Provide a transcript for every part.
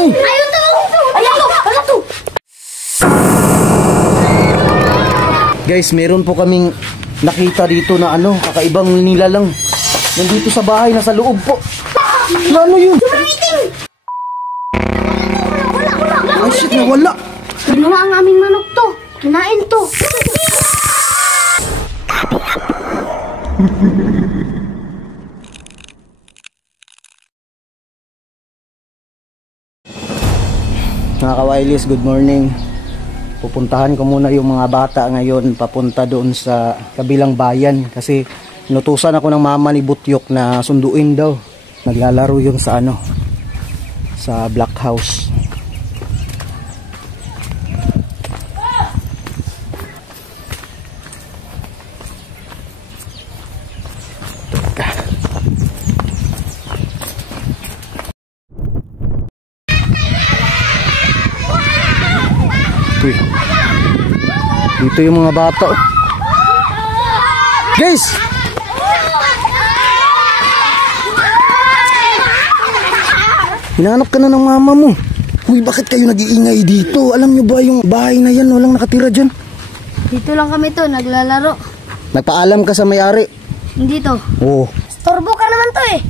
lang. Ayaw to! Ayaw to! Guys, meron po kaming nakita dito na kakaibang nilalang. Nandito sa bahay, nasa loob po. Ano yun? Ay shit, nawala. Wala ang aming manok to. Kinain to. Mga kawailis, good morning. Pupuntahan ko muna yung mga bata ngayon papunta doon sa kabilang bayan kasi inutusan ako ng mama ni Butyok na sunduin daw. Naglalaro yun sa sa Black House. Uy. Dito yung mga bata. Guys! Hinahanap ka na ng mama mo. Uy, bakit kayo nag-iingay dito? Alam nyo ba yung bahay na yan? Walang nakatira dyan. Dito lang kami to, naglalaro. Nagpaalam ka sa may-ari? Hindi to. Oo. Storbo ka naman to eh.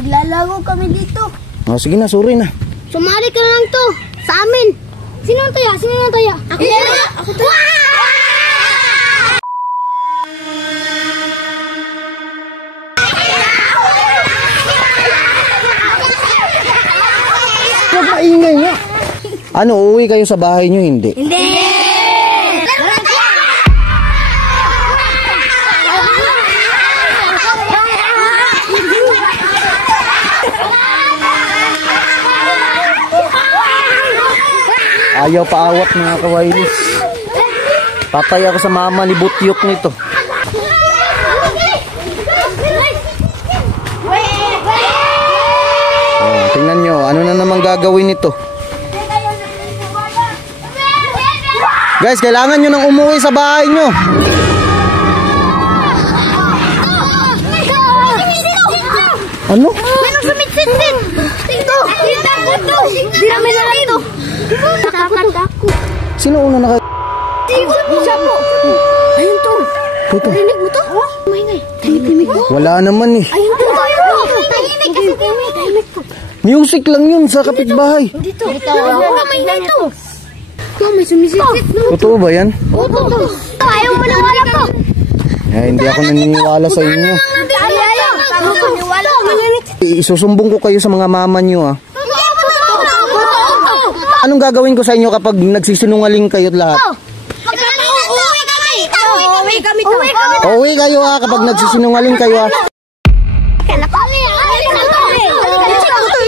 Naglalaro kami dito. Oh, sige na, sorry na. Sumali ka na lang to. Sa amin. Sino ang taya? Sino ang taya? Ako taya. Ako taya. Huwag maingay nga. Ano, uuwi kayo sa bahay nyo? Hindi. Hindi. Ayaw paawat mga kawailis. Patay ako sa mama ni Butyok nito. Oh, tingnan nyo, ano na naman gagawin nito. Guys, kailangan nyo nang umuwi sa bahay nyo. Ano? Manong sumit-sit-sit. Ito. Di namin na lang ito. Nakakot ako. Sino una naka... Siya po. Ayun to. Ito. Tahimik mo to? Maingay. Tahimik mo? Wala naman eh. Ayun to. Tahimik kasi tahimik to. Music lang yun sa kapitbahay. Dito. Maingay to. May sumisit-sit. Totoo ba yan? Totoo. Ayaw mo nang wala to. Hindi ako naniniwala sa inyo. Ayaw. Maniwala. Isusumbong ko kayo sa mga mama nyo ah. Anong gagawin ko sa inyo kapag nagsisinungaling kayo lahat? Uwi kayo ah kapag nagsisinungaling kayo ah.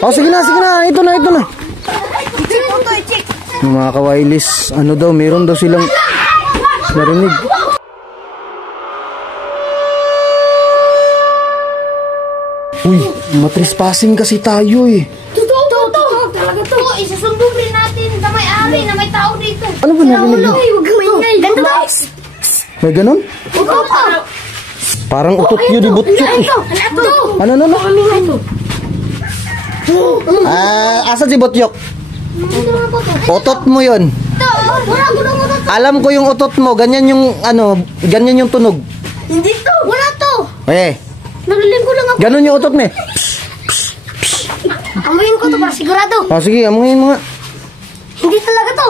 Oh sige na, ito na. Mga kawailis, ano daw, meron daw silang narinig. Uy, matrespassing kasi tayo eh. Totoo. Talaga to. Isusumbong rin natin sa may-ari na may tao dito. Ano ba narinig mo? Huwag kang maingay. Ganda to. May ganon? Ito. Parang utot yun di Butyok eh. Ano? Maingay to. Asa si Butyok? Utot mo yun. Alam ko yung utot mo, ganyan yung ganyan yung tunog. Hindi to. Wala to. Eh, Narinig ko lang ako. ganon yung utot mo eh. Amuyin ko to para sigurado. Sige, amuhin mo nga. Hindi talaga to.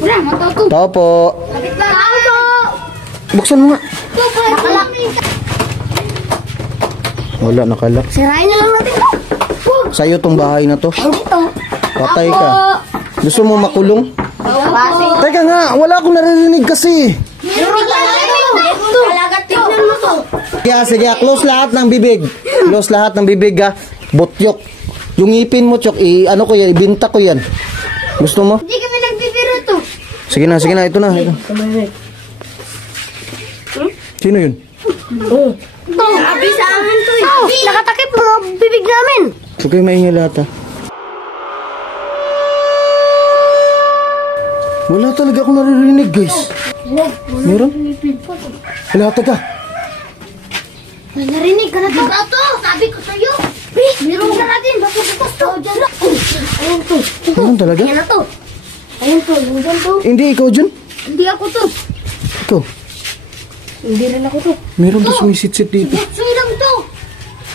Wala, matato. Tao po. Lapit lang. Tao to. Buksan mo nga. Nakalak. Wala, nakalak. Sirain na lang natin to. Sa'yo tong bahay na to. Hindi to. Patay ka. Gusto mo makulong? Basing. Teka nga, wala akong naririnig kasi. Meron to. Talaga tignan mo to. Sige, close lahat ng bibig. Close lahat ng bibig ha. Butyok. Yung ngipin mo, Chok, ko yan, ibinta ko yan. Gusto mo? Hindi kami nagbibiro to. Sige na, ito na. Sino yun? Sabi sa amin to eh. Nakatakip mga bibig namin. Huwag kayo maingay lahat ha. Wala talaga akong naririnig guys. Meron? Wala taga. May narinig ka na to. Sabi ko sa'yo. Meron na natin. Bukas to. Ayun to. Meron talaga? Ayan na to. Ayun to. Yung dyan to. Hindi, ikaw dyan. Hindi ako to. Ikaw. Hindi rin ako to. Meron to sumisit-sit dito. Butsoy lang to.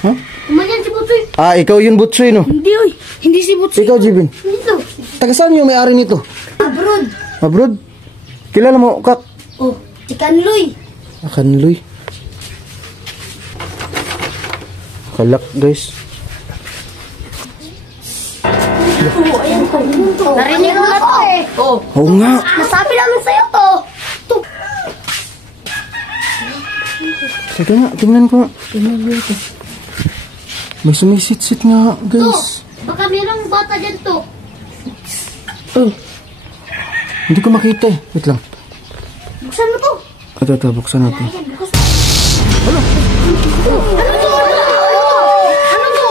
Ha? Kumanyan si Butsoy. Ah, ikaw yun, Butsoy, no? Hindi oy. Hindi si Butsoy. Ikaw, Jibin. Hindi to. Taga saan yung may-ari nito? Abroad. Abroad? Kilala mo, Kak? Oh, si Kanloy. Kanloy. Kalak, guys. Oh, ayan to. Narinig mo na to. Oh. Oo nga. Nasabi namin sa'yo to. To. Teka nga, tingnan ko nga. May sumisit-sit nga, guys. Baka mayroong bata dyan to. Oh. Hindi ko makita eh. Wait lang. Buksan mo to. Ito, buksan natin. Ayan, bukas. Ano to? Ano to?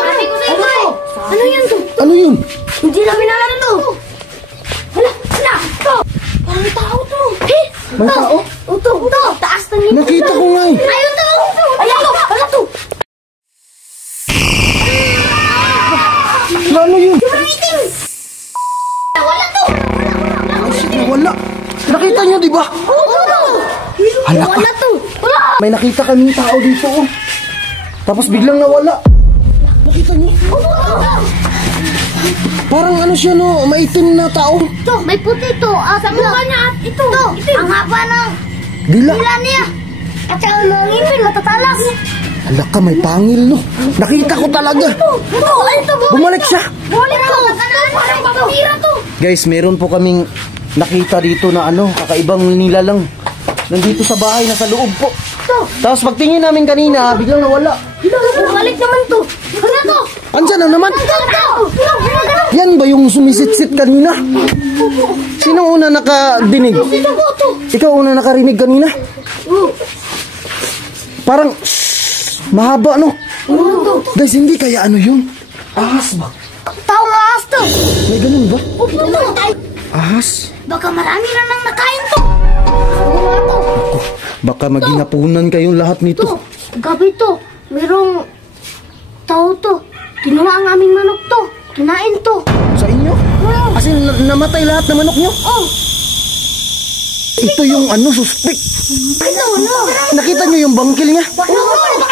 Sabi ko sa'yo eh. Ano yan to? Ano yun? Hindi namin alam to. Hala, to. Parang tao to. Eh, May tao? To. Taas ng ngipin. Nakita ko nga eh. Ayun to. Ayan to. Hala to. Ano yun? Yung itim. Wala to. Ay, shit, nawala. Nakita nyo, di ba? Hala ka. Wala to. Wala. May nakita kaming tao dito, oh. Tapos biglang nawala. Nakita nyo? Parang ano siya, no? Maitim na tao. To, may puti to. Sa mukha niya at ito. To, ang haba ng Dila. dila niya. At saka ang mga ngipin, matatalas. Hala ka, may pangil, no? Nakita ko talaga. Ito. Bumalik siya. Bumalik to. Parang papatira to. Guys, meron po kaming nakita dito na ano, kakaibang nilalang. Nandito sa bahay, nasa loob po. To. Tapos pagtingin namin kanina, biglang nawala. Bumalik naman to. Ano to? Andyan na naman. Ito. Yan ba yung sumisit-sit kanina? Sino una nakadinig? Ito po to. Ikaw una nakarinig kanina? Oh. Parang, mahaba, no? Ano to? Guys, hindi kaya ano yun? Ahas ba? Taong ahas to. May ganun ba? Upo to. Ahas? Baka marami na nang nakain to. Oo nga to. Baka maging hapunan kayong lahat To. nito. Gabi to. Merong tao to. Kinuha ang aming manok to. Kinain to. Sa inyo? As in, namatay lahat ng manok nyo? Oh. Ito yung ano, suspect. Ito, no. Nakita nyo yung bangkil niya? Baka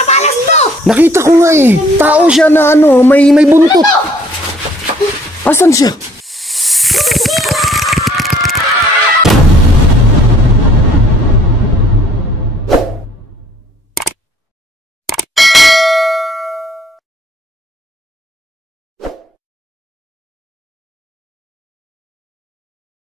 palas to. Nakita ko nga eh. Tao siya na ano, may buntot. Asan siya?